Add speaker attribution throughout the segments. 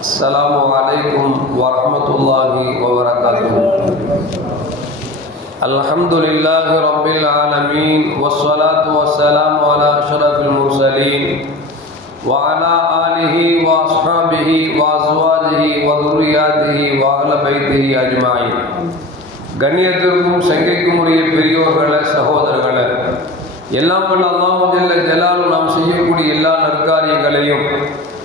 Speaker 1: السلام عليكم ورحمة الله وبركاته الحمد لله رب العالمين والصلاة والسلام على أشرف المرسلين وعلى آله وأصحابه وأزواجه وذرياته وأهل بيته أجمعين கண்ணியத்திற்கும் சங்கைக்கும் உரிய பெரியோர்களே சகோதரர்களே எல்லாம் வல்ல அல்லாஹு ஜல்ல ஜலாலும் நாம் செய்யக்கூடிய எல்லா நற்காரியங்களையும்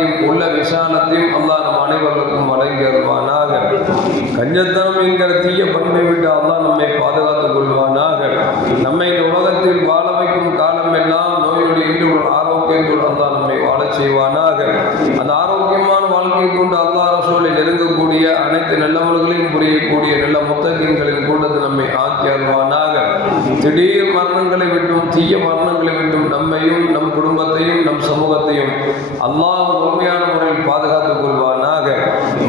Speaker 1: எல்லாத்தையும் உள்ள விசாலத்தையும் அல்லா நம் அனைவர்களுக்கும் வழங்கியருவானாக கஞ்சத்தனம் என்கிற தீய பண்பை விட்டு அல்லா நம்மை பாதுகாத்துக் கொள்வானாக. நம்மை இந்த உலகத்தில் வாழ வைக்கும் காலம் எல்லாம் நோயுடைய இன்று ஒரு ஆரோக்கியத்தோடு அல்லா நம்மை வாழச் செய்வானாக. அந்த ஆரோக்கியமான வாழ்க்கை கொண்டு அல்லா ரசூலை நெருங்கக்கூடிய அனைத்து நல்லவர்களையும் புரியக்கூடிய நல்ல முத்தகங்களின் கூட்டத்தில் நம்மை ஆக்கி அருள்வானாக. திடீர் மரணங்களை விட்டும் தீய மரணங்களை விட்டும் நம்மையும் நம் குடும்பத்தையும் நம் சமூகத்தையும் அல்லாஹ் பாதுகாத்துக் கொள்வானாக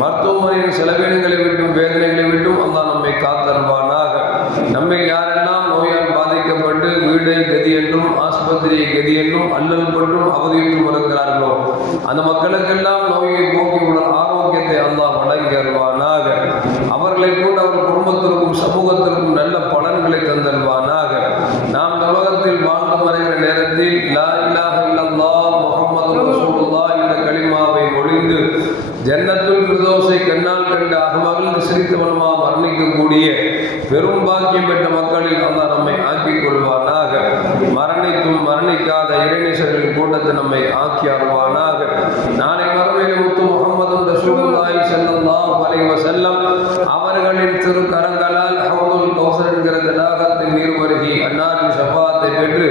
Speaker 1: மருத்துவமனையின் செலவினங்களை விட்டும் வேதனைகளை விட்டும் அல்லா நம்மை காத்தருவானாக நம்மை யாரெல்லாம் நோயால் பாதிக்கப்பட்டு வீடை கதி என்றும் ஆஸ்பத்திரியை கதி என்றும் அல்லல் பட்டும் அவதியுற்றும் இருக்கிறார்களோ அந்த மக்களுக்கெல்லாம் நோயை போக்கி உள்ள ஆரோக்கியத்தை அல்லாஹ் வழங்கி அருவானாக அவர்களை கொண்டு அவர் குடும்பத்திற்கும் சமூகத்திற்கும் நல்ல பலன்களை தந்தல்வானாக நாம் உலகத்தில் வாழ்ந்து வருகிற நேரத்தில் லா இலாஹ இல்லல்லாஹ் ரசூலுல்லாஹ் என்ற கலிமாவை ஜன்னத்துள் பிரதோசை கண்ணால் கண்டு அகமகிழ்ந்து சிரித்தவனமாக மரணிக்கக்கூடிய பெரும் பாக்கியம் பெற்ற மக்களில் அல்லா நம்மை ஆக்கிக் கொள்வானாக மரணித்தும் மரணிக்காத இறைநேசர்களின் கூட்டத்தை நம்மை ஆக்கி அருவானாக ஸல்லல்லாஹு அலைஹி வஸல்லம் அவர்களின் திருக்கரங்களால் ஹவுதுல் கௌசர் என்கிற தடாகத்தின் நீர் வருகி அன்னாரின் ஷஃபாத்தை பெற்று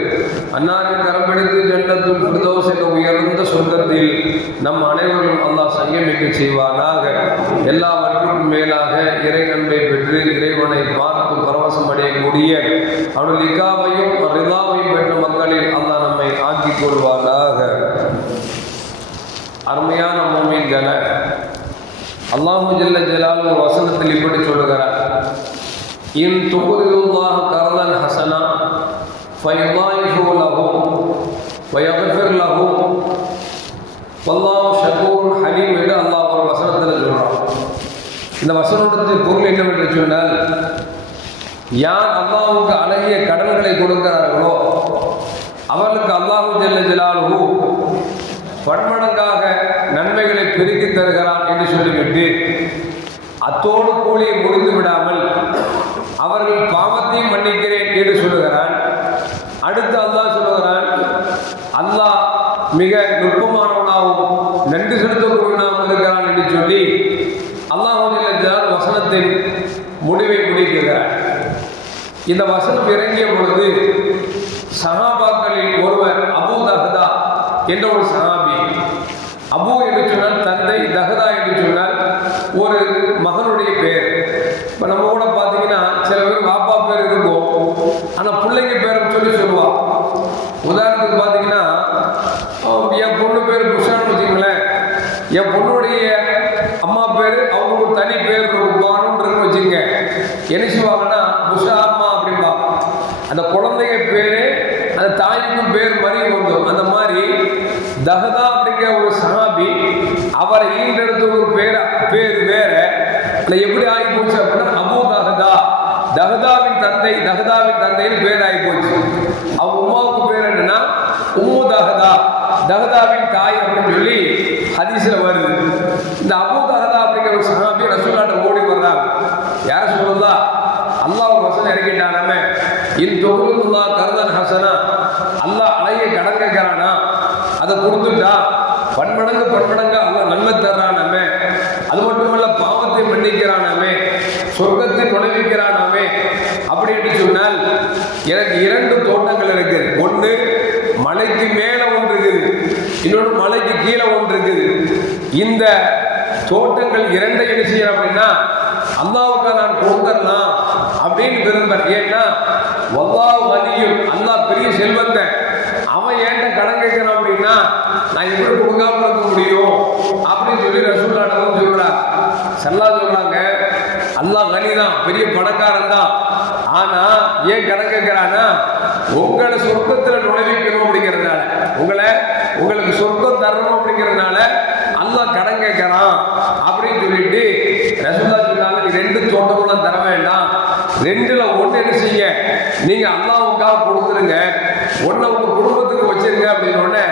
Speaker 1: அன்னாரின் கரம் பிடித்து ஜன்னத்துல் ஃபிர்தௌஸ் என்ற உயர்ந்த சொர்க்கத்தில் நம் அனைவரும் அல்லாஹ் சங்கமிக்க செய்வானாக. எல்லாவற்றுக்கும் மேலாக இறை அன்பை பெற்று இறைவனை பார்த்து பரவசம் அடையக்கூடிய அவனுடைய இக்காவையும் ரிதாவையும் பெற்ற மக்களில் அல்லாஹ் நம்மை ஆக்கிக் கொள்வானாக. அருமையான மூமின்களை அல்லாஹு ஜல்ல ஜலால் ஒரு வசனத்தில் இப்படி சொல்லுகிறார். இன் துகுரிதுல்லாஹ் கரலன் ஹசனா ஃபயுதாயிஃபு லஹும் வயக்ஃபிர் லஹும் வல்லாஹ் ஷகூர் ஹலீம் என்று அல்லாஹ் ஒரு வசனத்தில் சொல்கிறான் இந்த வசனத்தின் பொருள் என்னவென்று சொன்னால் யார் அல்லாஹுக்கு அழகிய கடன்களை கொடுக்கிறார்களோ அவர்களுக்கு அல்லாஹு ஜல்ல ஜலாலுஹு பன்மடங்காக நன்மைகளை பெருக்கி தருகிறான் என்று சொல்லிவிட்டு அத்தோடு கூலியை முடிந்து விடாமல் அவர்கள் பாவத்தையும் மன்னிக்கிறேன் என்று சொல்லுகிறான். அடுத்து அல்லாஹ் சொல்லுகிறான் அல்லாஹ் மிக நுட்பமானவனாகவும் நன்றி செலுத்தக்கூடியவனாகவும் இருக்கிறான் என்று சொல்லி அல்லாஹ் வசனத்தின் முடிவை முடிக்கிறார். இந்த வசனம் இறங்கிய பொழுது சகாபாக்களில் ஒருவர் அபூ தஹ்தா என்ற ஒரு சகா அபு என்று சொன்னால் தந்தை தகதா என்று சொன்னால் ஒரு மகனுடைய பேர். இப்போ நம்ம கூட பார்த்தீங்கன்னா சில பேர் பாப்பா பேர் இருக்கும். ஆனால் பிள்ளைங்க பேர் சொல்லி சொல்லுவாள் உதாரணத்துக்கு பார்த்தீங்கன்னா அவன் என் பொண்ணு பேர் புஷான்னு வச்சுங்களேன் என் பொண்ணுடைய அம்மா பேர் அவங்களுக்கு ஒரு தனி பேர் இருக்கும் வச்சுங்க என்ன செய்வாங்கன்னா புஷா அம்மா அப்படிம்பா. அந்த குழந்தைங்க பேரு அந்த தாய்க்கும் பேர் மாதிரி வந்துடும். அந்த மாதிரி தஹதா அப்படிங்கிற ஒரு சஹாபி அவரை ஈன்றெடுத்த ஒரு பேர பேர் வேற. ஆனா எப்படி ஆகி போச்சு அப்படின்னா அபு தஹதா. தஹதாவின் தந்தை தஹதாவின் தந்தைன்னு பேர் ஆகி போச்சு அவங்க உமாவுக்கு பேர் என்னன்னா உம்மு தஹதா. தஹதாவின் தாய் அப்படின்னு சொல்லி ஹதீஸில் வருது. இந்த அபு தஹதா அப்படிங்கிற ஒரு சஹாபி ரசூலாட்ட ஓடி வர்றாங்க. யார சொல்லுதா அல்லாஹ் ஒரு வசனம் இறக்கிட்டானாமே இன் தொகுதுல்லா கருதன் ஹசனா. அல்லாஹ் அழகிய கடன் கேட்கிறானா அதை கொடுத்துட்டா பன்மடங்கு பன்மடங்கு அல்ல நன்மை தர்றானாமே அது மட்டுமல்ல பாவத்தை மன்னிக்கிறானாமே சொர்க்கத்தை நுழைவிக்கிறானாமே அப்படி என்று சொன்னால் எனக்கு இரண்டு தோட்டங்கள் இருக்கு. ஒன்று மலைக்கு மேலே ஒன்று இருக்குது. இன்னொன்று மலைக்கு கீழே ஒன்று இருக்குது. இந்த தோட்டங்கள் இரண்டை என்ன செய்யணும் அப்படின்னா அல்லாவுக்கு நான் கொடுத்துடலாம் அப்படின்னு நண்பர் ஏன்னா வல்லாஹ் வலியும் அல்லா பெரிய செல்வத்தை அவன் ஏன்ட்ட கடன் கேட்கணும் அப்படின்னா நான் எப்படி கொடுக்காம இருக்க முடியும் அப்படின்னு சொல்லி ரசூல்லாட்டவும் சொல்றான் சல்லா சொல்றாங்க கனி தான் பெரிய பணக்காரன் தான். ஆனா ஏன் கடன் கேட்கிறான்னா உங்களை சொர்க்கத்துல நுழைவிக்கணும் அப்படிங்கிறதுனால. உங்களை உங்களுக்கு சொர்க்கம் தரணும் அப்படிங்கிறதுனால அல்லா கடன் கேட்கறான் அப்படின்னு சொல்லிட்டு ரசூல்லா சொன்னாங்க நீ ரெண்டு தோட்டமெல்லாம் தர வேண்டாம். ரெண்டுல ஒன்று என்ன செய்ய? நீங்க அல்லா கொடுத்துருங்க ஒன்றை உங்க குடும்பத்துக்கு வச்சிருங்க அப்படின்னு உடனே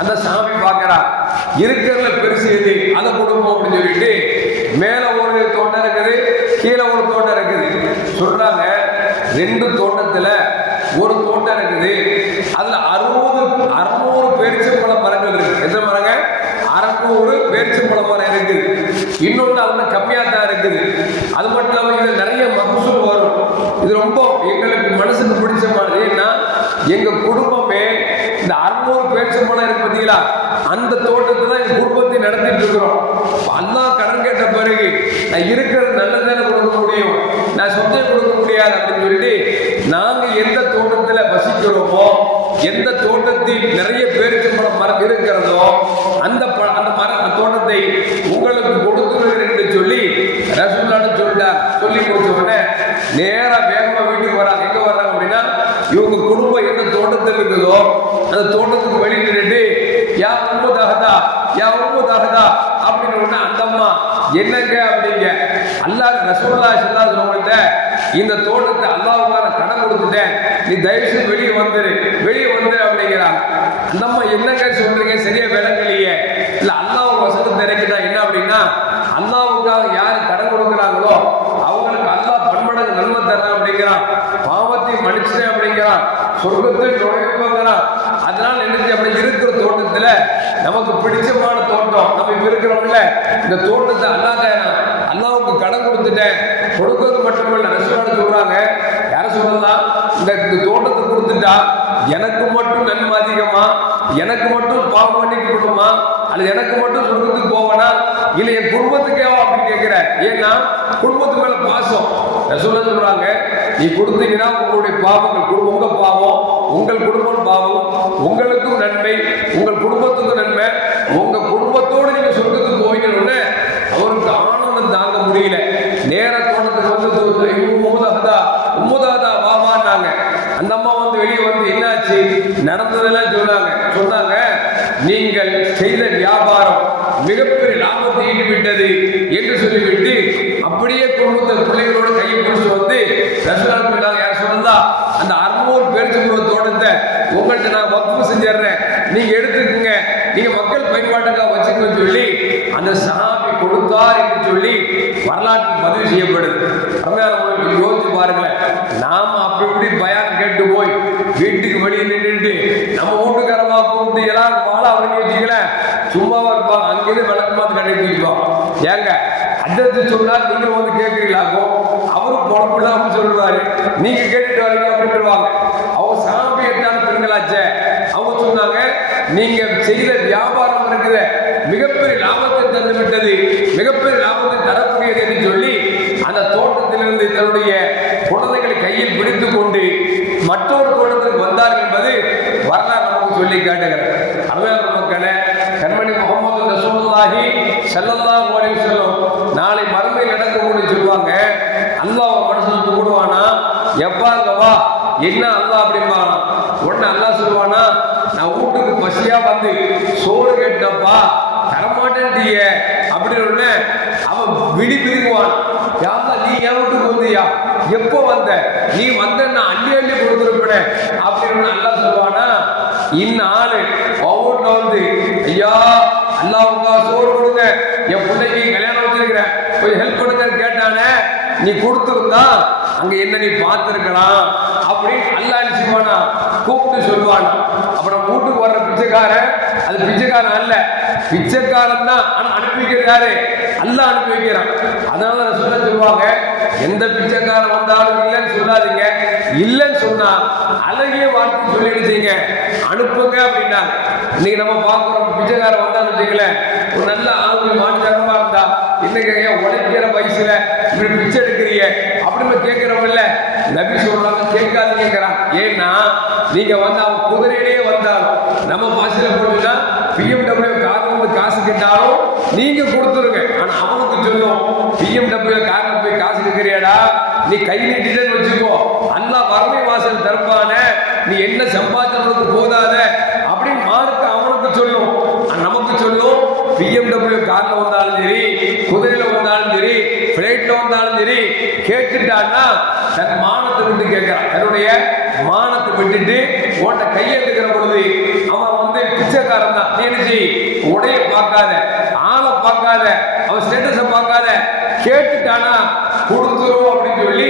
Speaker 1: அந்த சாமி பார்க்கறா இருக்கிறதுல பெருசு எது? அதை கொடுப்போம் அப்படின்னு சொல்லிட்டு மேல ஒரு தோட்டம் இருக்குது கீழே ஒரு தோட்டம் இருக்குது. சொல்றாங்க ரெண்டு தோட்டத்துல ஒரு தோட்டம் இருக்குது அதுல அறுபது அறுநூறு பேரிச்சம்பழ மரங்கள் இருக்கு எத்தனை மரங்க அறுநூறு பேரிச்சம்பழ மரம் இருக்குது இன்னொன்று அதுல கம்மியாக தான் இருக்குது அது மட்டும் இல்லாமல் இதில் நிறைய மகசூல் வரும் இது ரொம்ப எங்களுக்கு மனசுக்கு பிடிச்ச மாதிரி ஏன்னா எங்க குடும்பமே அறுநூறு அறுநூறு பேரிச்சம்பழம் இருக்கு பார்த்தீங்களா? அந்த தோட்டத்தை தான் என் குடும்பத்தை நடத்திட்டு இருக்கிறோம். அல்லா கடன் கேட்ட பிறகு நான் இருக்கிறது நல்லதானே கொடுக்க முடியும்? நான் சொத்தை கொடுக்க முடியாது அப்படின்னு சொல்லிட்டு நாங்கள் எந்த தோட்டத்தில் வசிக்கிறோமோ எந்த தோட்டத்தில் நிறைய பேருக்கு மரம் இருக்கிறதோ அந்த ப- அந்த மர அந்த தோட்டத்தை உங்களுக்கு கொடுத்துருவேன் என்று சொல்லி ரசூல்லான்னு சொல்லிட்டா சொல்லி கொடுத்த உடனே நேராக வேகமாக வீட்டுக்கு வராங்க. எங்கே வர்றாங்க அப்படின்னா இவங்க குடும்பம் எந்த தோட்டத்தில் இருக்குதோ அந்த தோட்டத்துக்கு வெளியே நின்றுட்டு யா உம்மு தகதா யா உம்மு தகதா அப்படின்னு உடனே அந்த அம்மா என்னங்க? அப்படிங்க. அல்லாஹ் ரசூல்லா ஸல்லல்லாஹு அலைஹி இந்த தோட்டத்தை அல்லாவுக்கான கடன் கொடுத்துட்டேன். நீ தயவு வெளியே வந்துரு. வெளியே வந்துரு அப்படிங்கிறான் அந்த அம்மா என்னங்க சொல்றீங்க? சரியா விளங்கலையே. இல்ல அல்லாஹ் வசதி திறக்கிட்டா என்ன அப்படின்னா அல்லாவுக்காக யார் கடன் கொடுக்குறாங்களோ அவங்களுக்கு அல்லாஹ் பன்மடங்கு நன்மை தர்றான் அப்படிங்கிறான். பாவத்தை மன்னிச்சிட்டேன் அப்படிங்கிறான். சொர்க்கத்தில் நுழைவுங்கிறான் அதனால அப்படி இருக்கிற தோட்டத்துல நமக்கு பிடிச்சமான தோட்டம். நம்ம இப்ப இருக்கிறோம்ல இந்த தோட்டத்தை அல்லாத அல்லாவுக்கு கடன் கொடுத்துட்டேன். கொடுக்கிறது மட்டுமல்ல ரசூலான சொல்றாங்க. யார சொல்லலாம் இந்த தோட்டத்தை கொடுத்துட்டா எனக்கு மட்டும் நன்மை அதிகமா? எனக்கு மட்டும் பாவம் மன்னிக்கப்படுமா அல்லது எனக்கு மட்டும் சொர்க்கத்துக்கு போவானா? இல்ல என் குடும்பத்துக்கேவா அப்படின்னு கேட்கிற ஏன்னா குடும்பத்து மேல பாசம். சொல்ல சொல்றாங்க நீ கொடுத்தீங்கன்னா உங்களுடைய பாவங்கள் உங்க பாவம் உங்கள் குடும்பம் பாவம் உங்கள் நன்மை உங்கள் குடும்பத்துக்கும் நன்மை உங்க குடும்பத்தோடு நீங்க சொர்க்கத்துக்கு போவீங்கன்னு அவருக்கு ஆனந்தம் தாங்க முடியல நேர உமுதாதா உமுதாதா உம்முதாதா உம்முதாதா வாமான்னாங்க. அந்த அம்மா வந்து வெளியே வந்து என்னாச்சு? நடந்ததெல்லாம் சொன்னாங்க. சொன்னாங்க நீங்கள் செய்த வியாபாரம் மிகப்பெரிய லாபத்தை ஈடுவிட்டது என்று சொல்லிவிட்டு அப்படியே குடும்பத்தில் பிள்ளைகளோட கையை பிடிச்சு வந்து ரசூலால் சொன்னாங்க யார் சொன்னதா? அந்த அறுநூறு பேருக்கு தோட்டத்தை உங்கள்கிட்ட நான் வகுப்பு செஞ்சிடுறேன். நீங்க எடுத்துக்கங்க. நீங்க மக்கள் பயன்பாட்டுக்காக வச்சுக்கணும்னு சொல்லி அந்த சா கொடுத்தார் என்று சொல்லி வரலாற்று பதிவு செய்யப்படுது. அருமையான உங்களுக்கு யோசிச்சு பாருங்களேன். நாம் அப்படி இப்படி பயான் கேட்டு போய் வீட்டுக்கு வெளியே நின்றுட்டு நம்ம வீட்டுக்காரமா கூப்பிட்டு எல்லாரும் வாழ அவங்க வச்சுக்கலேன் சும்மாவா இருப்பாங்க அங்கேயிருந்து விளக்கு கடைக்கு வச்சுக்கோம் ஏங்க அட்ரஸ் சொன்னா நீங்க வந்து கேட்குறீங்களாக்கோ அவரும் பொழப்பில்லாம சொல்லுவாரு. நீங்க கேட்டுட்டு வரீங்க அப்படின்னு சொல்லுவாங்க. அவங்க சாமி எட்டான பெண்களாச்சே? அவங்க சொன்னாங்க நீங்க செய்த வியாபாரம் இருக்குது மிகப்பெரிய லாபத்தை தந்துவிட்டது. மிகப்பெரிய லாபத்தை தரக்கூடியது என்று சொல்லி அந்த தோட்டத்திலிருந்து தன்னுடைய குழந்தைகளை கையில் பிடித்து கொண்டு மற்றொரு தோட்டத்திற்கு வந்தார் என்பது வரலாறு நமக்கு சொல்லி காட்டுகிறது. அருமையான மக்களே கண்மணி முகமது ரசூலுல்லாஹி ஸல்லல்லாஹு அலைஹி வஸல்லம் நாளை மறுமை நடக்கக்கூடிய சொல்லுவாங்க அல்லாஹ் ஒரு கூடுவானா எப்பாங்க வா என்ன அல்லாஹ் அப்படிம்பானா உடனே அல்லாஹ் சொல்லுவானா வீட்டுக்கு பசியா வந்து சோறு கேட்டப்பா தரமாட்டேன்ட்டிய அப்படின்னு உடனே அவன் விடி பிரிக்குவான் யாரா நீ என் வீட்டுக்கு வந்தியா? எப்போ வந்த? நீ வந்த நான் அள்ளி அள்ளி கொடுத்துருப்பேன் அப்படின்னு நல்லா சொல்லுவானா? இந்நாள் வீட்டுல வந்து ஐயா அல்லாவுக்கா சோறு கொடுங்க. என் பிள்ளைக்கு கல்யாணம் வச்சிருக்கிறேன். கொஞ்சம் ஹெல்ப் கொடுங்கன்னு கேட்டானே நீ கொடுத்துருந்தா அங்க என்ன நீ பார்த்துருக்கலாம்? அப்படின்னு அல்லா அனுப்பிச்சுவானா கூப்பிட்டு சொல்லுவாங்க அப்புறம் வீட்டுக்கு வர்ற பிச்சைக்காரன் அது பிச்சைக்காரன் அல்ல. பிச்சைக்காரன் தான். ஆனா அனுப்பி வைக்கிறது அல்ல அனுப்பி வைக்கிறான் அதனால நான் சொல்ல சொல்லுவாங்க. எந்த பிச்சைக்காரன் வந்தாலும் இல்லைன்னு சொல்லாதீங்க. இல்லைன்னு சொன்னா அழகிய வார்த்தை சொல்லி செய்யுங்க அனுப்புங்க அப்படின்னா இன்னைக்கு நம்ம பார்க்குறோம் பிச்சைக்காரன் வந்தான்னு வச்சுங்களேன் ஒரு நல்ல ஆளுமை மாற்றமா இருந்தா இன்னைக்கு ஐயா உழைக்கிற வயசுல இப்படி பிச்சை எடுக்கிறீங்க. அப்படின்னு கேட்கிறவங்க இல்ல. நபி சொல்றாங்க கேட்காதீங்கிறான் ஏன்னா நீங்க வந்து அவன் குதிரையிலேயே வந்தாலும் நம்ம பாசில போட்டுட்டா பிஎம்டபிள்யூ கார் வந்து காசு கேட்டாலும் நீங்க கொடுத்துருங்க. ஆனா அவனுக்கு சொல்லும் பிஎம்டபிள்யூ கார்ல போய் காசு கேட்கிறியாடா? நீ கை நீட்டிட்டேன்னு வச்சுக்கோ. அந்த வறுமை வாசல் தருப்பான நீ என்ன சம்பாதிச்சவனுக்கு போதாத? அப்படின்னு மார்க்கு அவனுக்கு சொல்லும். நமக்கு சொல்லும் பிஎம்டபிள்யூ கார்ல வந்தாலும் சரி குதிரையில வந்தாலும் சரி பிளைட்ல வந்தாலும் சரி கேட்டுட்டான்னா தன் மானத்தை விட்டு கேட்கிறான். தன்னுடைய மானத்தை விட்டுட்டு உன்கிட்ட கையெழுத்துக்கிற பொழுது அவன் வந்து பிச்சைக்காரன் தான். நீ உடைய பார்க்காத ஆளை பார்க்காத அவன் ஸ்டேட்டஸை பார்க்காத கேட்டுட்டானா கொடுத்துரும் அப்படின்னு சொல்லி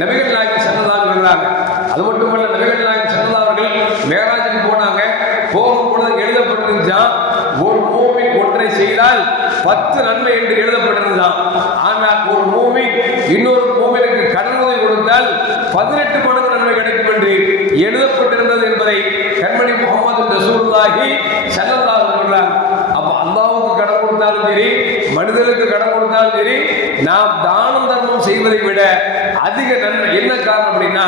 Speaker 1: நபிகள் நாயகம் சன்னதா சொல்றாங்க. அது மட்டுமல்ல நபிகள் நாயகம் சன்னதா அவர்கள் மேராஜுக்கு போனாங்க. போகும் பொழுது எழுதப்பட்டிருந்துச்சான் ஒரு மூமி ஒன்றை செய்தால் பத்து நன்மை என்று எழுதப்பட்டிருந்தான் ஆனால் ஒரு மூமி இன்னொரு மூமினுக்கு கடன் உதவி கொடுத்தால் பதினெட்டு மடங்கு நன்மை கிடைக்கும் என்று எழுதப்பட்டிருந்தது என்பதை கண்மணி முகமது ரசூலுல்லாஹி ஸல்லல்லாஹு சொல்றாங்க வஸல்லம் அப்ப அல்லாஹ்வுக்கு கடன் கொடுத்தாலும் சரி மனிதனுக்கு கடன் கொடுத்தாலும் சரி நாம் தானம் தர்மம் செய்வதை விட அதிக நன்மை. என்ன காரணம் அப்படின்னா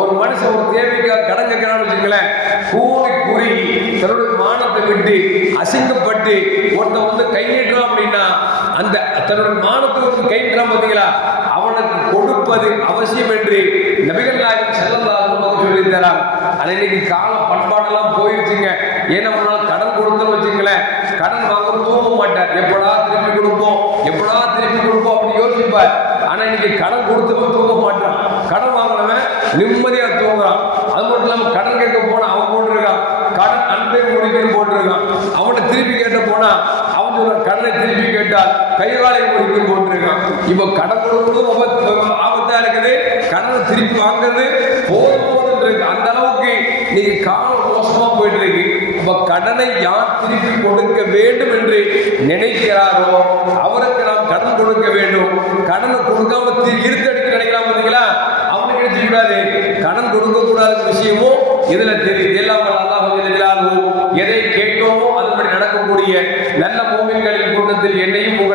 Speaker 1: ஒரு மனுஷன் ஒரு தேவைக்காக கடன் கேட்கிறான்னு வச்சுங்களேன் கூடி கூறி தன்னுடைய மானத்தை விட்டு அசிங்கப்பட்டு ஒருத்தன் வந்து கை நீட்டுறான் அப்படின்னா அந்த தன்னுடைய மானத்துக்கு கை நீட்டுறான் பார்த்தீங்களா? அவனுக்கு கொடுப்பது அவசியம் என்று நபிகள் நாயகம் செல்லல்லாஹு சொல்லி தரான் இன்னைக்கு கால பண்பாடெல்லாம் போயிடுச்சுங்க ஏன்னா முன்னால கடன் கொடுத்தோம்னு வச்சுங்களேன் கடன் வாங்க தூங்க மாட்டார். எப்படா திருப்பி கொடுப்போம்? எப்படா திருப்பி கொடுப்போம்? அப்படின்னு யோசிப்பார். ஆனா இன்னைக்கு கடன் கொடுத்தவன் தூங்க மாட்டான். கடன் வாங்கினவன் நிம்மதியா தூங்குறான். அது மட்டும் இல்லாம கடன் கேட்க போனா அவன் போட்டிருக்கான். கடன் அன்பை முடிக்கணும் போட்டிருக்கான். அவனை திருப்பி கேட்ட போனா அவன் சொல்ற கடனை திருப்பி கேட்டால் கைகாலை முடிக்கணும் போட்டிருக்கான். இப்போ கடன் கொடுக்கணும் ஆபத்தா இருக்குது. கடனை திருப்பி வாங்குறது போதும் போதும் இருக்கு. அந்த அளவுக்கு நீங்க காலம் மோசமா போயிட்டு இருக்கு. அப்ப கடனை யார் திருப்பி கொடுக்க வேண்டும் என்று நினைக்கிறாரோ அவருக்கு நாம் கடன் கொடுக்க வேண்டும். கடனை கொடுக்காம தி- இருத்தடிக்கு நினைக்கலாம் பார்த்தீங்களா? அவனுக்கு என்ன கடன் கொடுக்க விஷயமும் இதில் தெரியுது. எல்லாம் அல்லாஹ் எதை கேட்டோமோ அதுபடி நடக்கக்கூடிய நல்ல மூமின்களின் கூட்டத்தில் என்னையும்